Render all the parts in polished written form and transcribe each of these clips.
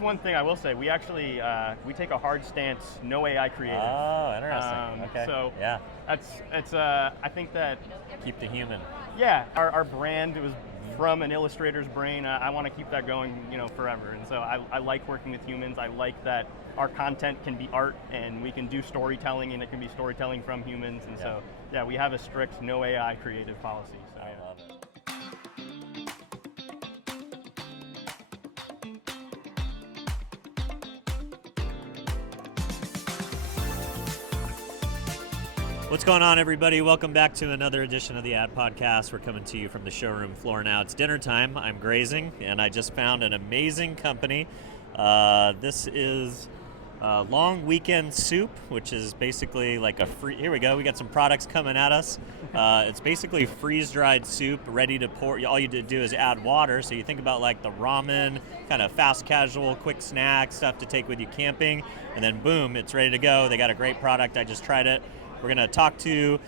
that's one thing I will say. We actually we take a hard stance, no AI creative. Oh, interesting. Okay. So yeah, it's I think that keep the human. yeah, our brand was from an illustrator's brain. I want to keep that going, forever. And so I like working with humans. I like that our content can be art and we can do storytelling, and it can be storytelling from humans. And so yeah, we have a strict no AI creative policy. So, I love it. What's going on, everybody? Welcome back to another edition of the Ad Podcast. We're coming to you from the showroom floor now. It's dinner time. I'm grazing, and I just found an amazing company. This is Long Weekend Soup, which is basically like a free... Here we go. We got some products coming at us. It's basically freeze-dried soup ready to pour. All you do is add water. So you think about like the ramen, kind of fast casual, quick snack, stuff to take with you camping. And then boom, it's ready to go. They got a great product. I just tried it. We're going to talk to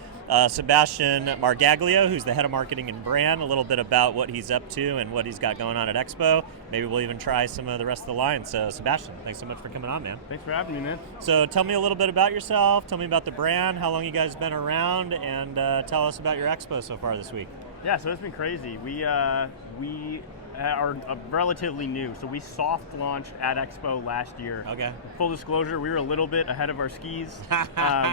Sebastian Margaglio, who's the head of marketing and brand, a little bit about what he's up to and what he's got going on at Expo. Maybe we'll even try some of the rest of the line. So Sebastian, thanks so much for coming on, man. Thanks for having me, man. So tell me a little bit about yourself. Tell me about the brand, how long you guys have been around, and tell us about your Expo so far this week. Yeah, so it's been crazy. We are relatively new. So we soft launched at Expo last year. Okay. Full disclosure, we were a little bit ahead of our skis.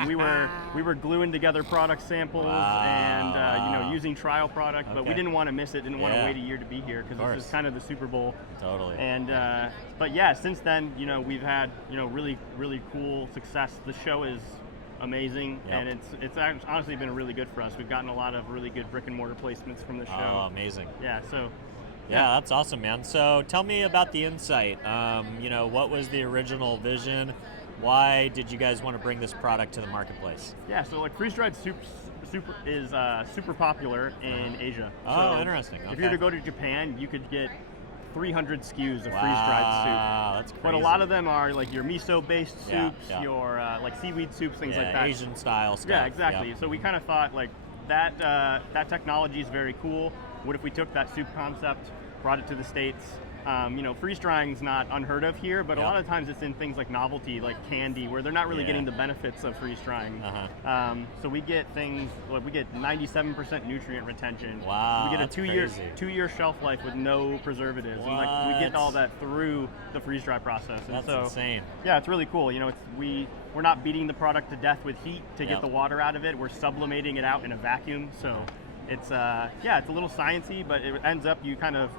We were gluing together product samples and using trial product, but we didn't want to miss it. Didn't want to wait a year to be here because this is kind of the Super Bowl. Totally. And but yeah, since then, we've had really cool success. The show is amazing, and it's honestly been really good for us. We've gotten a lot of really good brick and mortar placements from the show. Oh, amazing. Yeah, so yeah, that's awesome, man. So tell me about the insight. What was the original vision? Why did you guys want to bring this product to the marketplace? Yeah, so like freeze-dried soup is super popular in Asia. Oh, so interesting. Okay. If you were to go to Japan, you could get 300 SKUs of freeze-dried soup. Wow, that's crazy. But a lot of them are like your miso-based soups, your like seaweed soups, things like that. Asian style stuff. Yeah, exactly. So we kind of thought like that technology is very cool. What if we took that soup concept, brought it to the States? Freeze drying is not unheard of here, but a lot of times it's in things like novelty, like candy, where they're not really getting the benefits of freeze drying. So we get things like we get 97% nutrient retention. Wow, we get a two-year shelf life with no preservatives, and like we get all that through the freeze dry process. And That's insane. Yeah, it's really cool. We're not beating the product to death with heat to get the water out of it. We're sublimating it out in a vacuum. So it's it's a little sciencey, but it ends up you kind of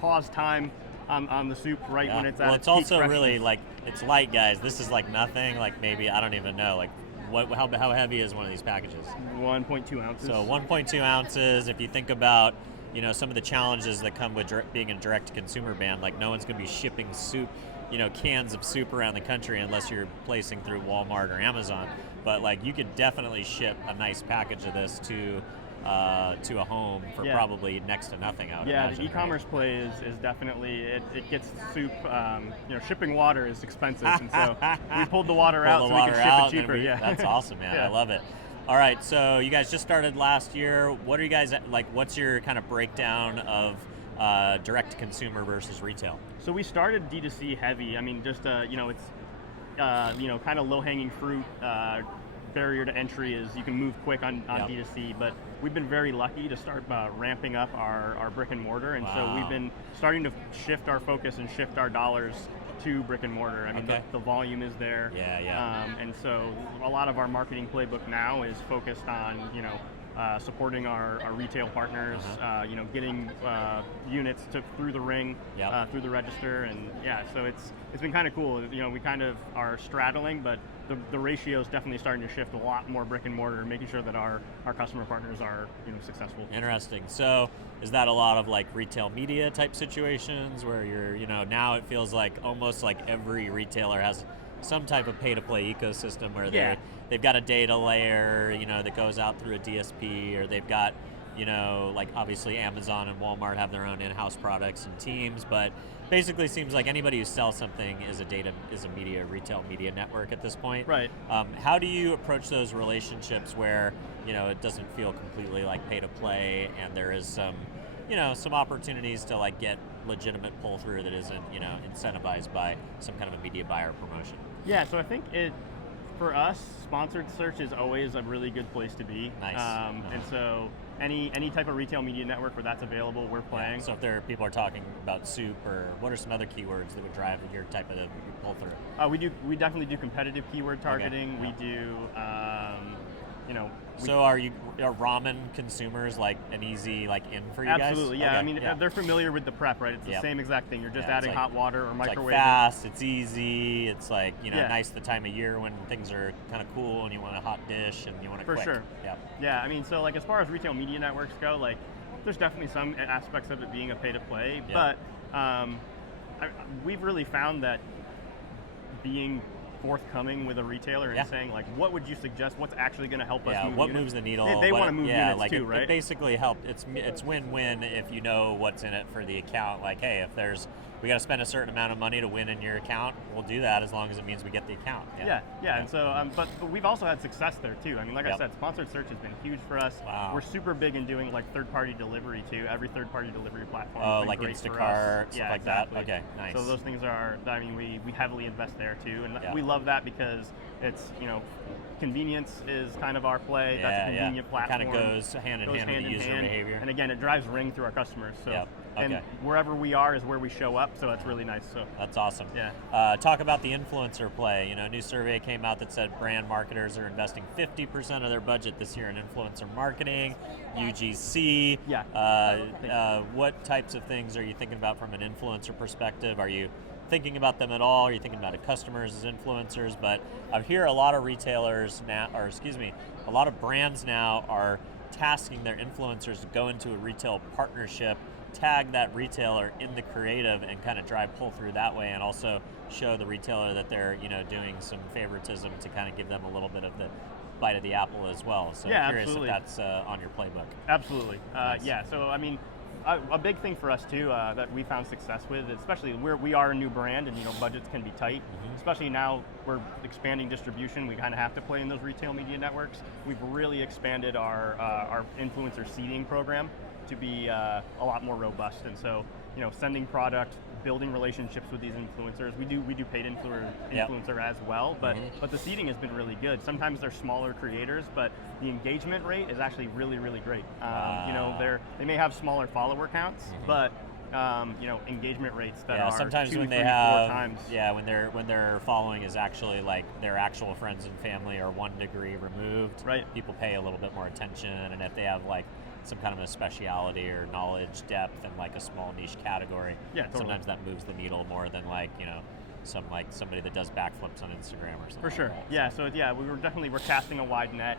pause time on the soup when it's at well, its it's also peak really freshness. like it's light, guys. This is like nothing. Like maybe I don't even know. Like how heavy is one of these packages? 1.2 ounces. So 1.2 ounces. If you think about some of the challenges that come with being a direct-to-consumer brand, like no one's going to be shipping soup, cans of soup around the country unless you're placing through Walmart or Amazon. But like you could definitely ship a nice package of this to a home for probably next to nothing. I would imagine, the e-commerce play is definitely it gets soup. Shipping water is expensive, and so we pulled the water out so we can ship it cheaper. That's awesome, man. I love it. All right, so you guys just started last year. What are you guys like? What's your kind of breakdown of direct to consumer versus retail? So we started D2C heavy. I mean, just it's kind of low hanging fruit. Barrier to entry is you can move quick on D2C, but we've been very lucky to start ramping up our brick and mortar, and so we've been starting to shift our focus and shift our dollars to brick and mortar. I mean, the volume is there. And so a lot of our marketing playbook now is focused on supporting our retail partners, getting units through the ring, through the register, and so it's been kind of cool. We kind of are straddling, but the ratio is definitely starting to shift a lot more brick and mortar, making sure that our customer partners are successful. Interesting. So is that a lot of like retail media type situations where you're now it feels like almost like every retailer has some type of pay-to-play ecosystem where they've got a data layer that goes out through a DSP, or they've got like obviously Amazon and Walmart have their own in-house products and teams, but basically seems like anybody who sells something is a retail media network at this point. Right. How do you approach those relationships where it doesn't feel completely like pay-to-play and there is some some opportunities to like get legitimate pull-through that isn't, incentivized by some kind of a media buyer promotion? Yeah, so I think for us, sponsored search is always a really good place to be. Nice. And so any type of retail media network where that's available, we're playing. So if people are talking about soup, or what are some other keywords that would drive your type of pull-through? We definitely do competitive keyword targeting. Okay. We do, So are ramen consumers like an easy in for you guys? Absolutely, yeah. Okay, I mean, they're familiar with the prep, right? It's the same exact thing. You're just adding hot water or microwave. It's fast, it's easy, it's nice the time of year when things are kind of cool and you want a hot dish and you want it quick. For sure. Yeah. Yeah, I mean, so as far as retail media networks go, there's definitely some aspects of it being a pay-to-play, but we've really found that being forthcoming with a retailer and saying what would you suggest, what's actually going to help us move what units? moves the needle. They want to move units too, right? It basically it's win-win if you know what's in it for the account. Hey, if we got to spend a certain amount of money to win in your account, we'll do that as long as it means we get the account. Yeah. And so but we've also had success there too. I mean, I said, sponsored search has been huge for us. Wow. We're super big in doing third-party delivery too. Every third-party delivery platform Oh, has been great Instacart, for us. stuff like that. Okay, nice. So those things we heavily invest there too, and we love that because it's convenience is kind of our play. That's a convenient platform. Kind of goes hand in hand with the user behavior. And again, it drives ring through our customers. So Okay. and wherever we are is where we show up. So that's really nice. So that's awesome. Yeah. Talk about the influencer play. A new survey came out that said brand marketers are investing 50% of their budget this year in influencer marketing, UGC. Yeah. What types of things are you thinking about from an influencer perspective? Are you thinking about them at all? Are you thinking about customers as influencers? But I hear a lot of retailers now, a lot of brands now are tasking their influencers to go into a retail partnership, tag that retailer in the creative, and kind of drive pull through that way, and also show the retailer that they're doing some favoritism to kind of give them a little bit of the bite of the apple as well. So I'm curious absolutely. if that's on your playbook. Absolutely. Nice. Yeah. So I mean, a big thing for us too that we found success with, especially we are a new brand and budgets can be tight. Mm-hmm. Especially now we're expanding distribution. We kind of have to play in those retail media networks. We've really expanded our influencer seeding program to be a lot more robust, and so sending product, building relationships with these influencers. We do paid influencer as well, but the seeding has been really good. Sometimes they're smaller creators, but the engagement rate is actually really, really great. They may have smaller follower counts, but engagement rates that are sometimes 2, when 3, they 4 have times. when their following is actually their actual friends and family are 1 degree removed, right? People pay a little bit more attention, and if they have some kind of a speciality or knowledge depth in a small niche category, totally. Sometimes that moves the needle more than somebody that does backflips on Instagram or something. For sure. Like that. Yeah. So we're casting a wide net.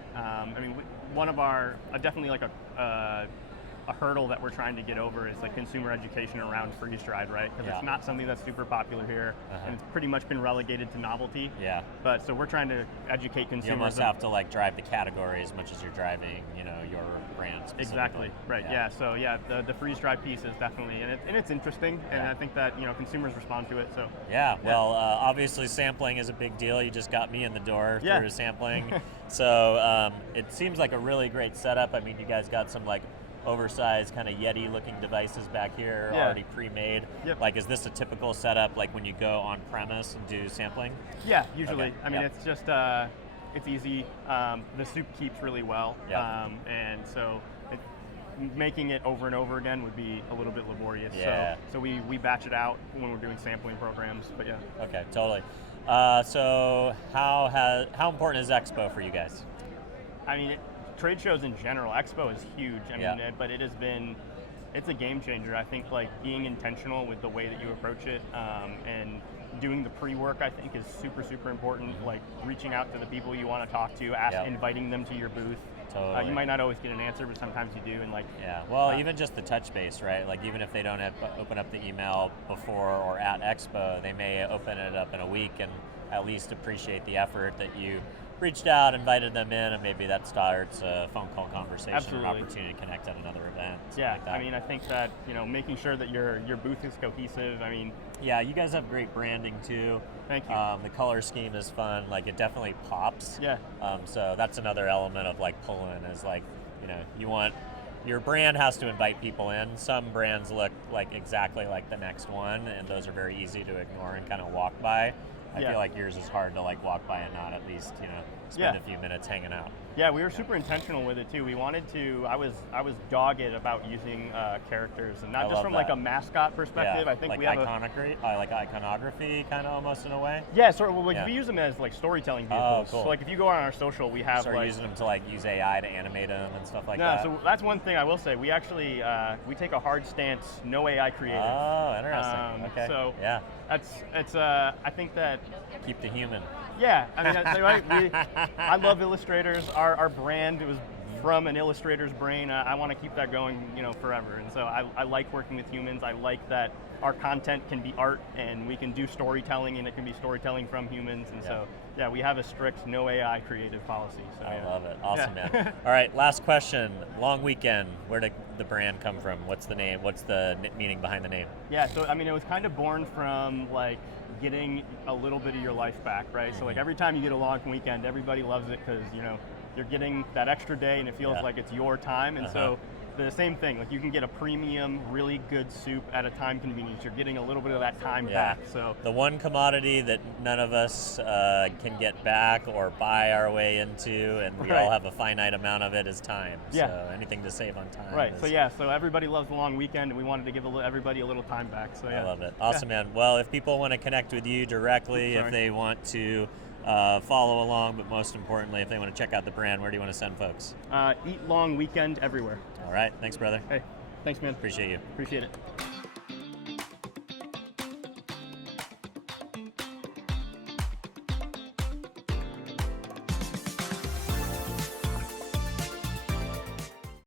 One of our definitely a hurdle that we're trying to get over is consumer education around freeze dried, right? Because it's not something that's super popular here, and it's pretty much been relegated to novelty. Yeah. But so we're trying to educate consumers. You almost have to drive the category as much as you're driving, your brand specifically. Exactly. Right. Yeah. So the freeze dried piece is definitely, and it's interesting, and I think that consumers respond to it. So. Yeah. Well, obviously sampling is a big deal. You just got me in the door through sampling, so it seems like a really great setup. I mean, you guys got some oversized kind of Yeti looking devices back here already pre-made. Yep. Is this a typical setup when you go on premise and do sampling? Yeah, usually. Okay. I mean, it's just it's easy. The soup keeps really well, and so making it over and over again would be a little bit laborious. Yeah. So we batch it out when we're doing sampling programs. But yeah. Okay, totally. So how important is Expo for you guys? I mean, trade shows in general, Expo is huge. I mean, but it's a game changer. I think being intentional with the way that you approach it, and doing the pre-work, I think, is super, super important. Reaching out to the people you want to talk to, inviting them to your booth. Totally. You might not always get an answer, but sometimes you do. And even just the touch base, right? Even if they don't open up the email before or at Expo, they may open it up in a week and at least appreciate the effort that you reached out, invited them in, and maybe that starts a phone call conversation. Absolutely. Or an opportunity to connect at another event. Yeah, I mean, I think that making sure that your booth is cohesive. I mean, yeah, you guys have great branding too. Thank you. The color scheme is fun. It definitely pops. Yeah. So that's another element of pulling is you want your brand has to invite people in. Some brands look like exactly like the next one, and those are very easy to ignore and kind of walk by. I feel like yours is hard to like walk by and not at least, spend a few minutes hanging out. Yeah, we were super intentional with it too. We wanted to. I was dogged about using characters, and not just from like a mascot perspective. I think like we have like iconography, kind of almost in a way. Yeah, sort of. Well, we use them as like storytelling vehicles. Oh, cool. So like if you go on our social, we have Start using them to like use AI to animate them and stuff like that. No, so that's one thing I will say. We actually we take a hard stance, no AI creative. Oh, interesting. Okay. So yeah, it's I think that keep the human. Yeah, I mean, I love illustrators. Our brand, it was from an illustrator's brain. I want to keep that going, forever. And so I like working with humans. I like that our content can be art, and we can do storytelling, and it can be storytelling from humans. And so, we have a strict no AI creative policy. So, I love it. Awesome, man. All right, last question. Long weekend. Where did the brand come from? What's the name? What's the meaning behind the name? Yeah, so I mean, it was kind of born from like getting a little bit of your life back, right? So like every time you get a long weekend, everybody loves it because you're getting that extra day and it feels like it's your time. And so the same thing, like you can get a premium, really good soup at a time convenience. You're getting a little bit of that time back. So the one commodity that none of us can get back or buy our way into, and we all have a finite amount of it, is time. So anything to save on time. Right. So everybody loves the long weekend, and we wanted to give everybody a little time back. So I love it. Awesome, man. Well, if people want to connect with you directly, if they want to follow along, but most importantly, if they want to check out the brand, where do you want to send folks? Eat Long Weekend everywhere. All right. Thanks, brother. Hey, thanks, man. Appreciate you. Appreciate it.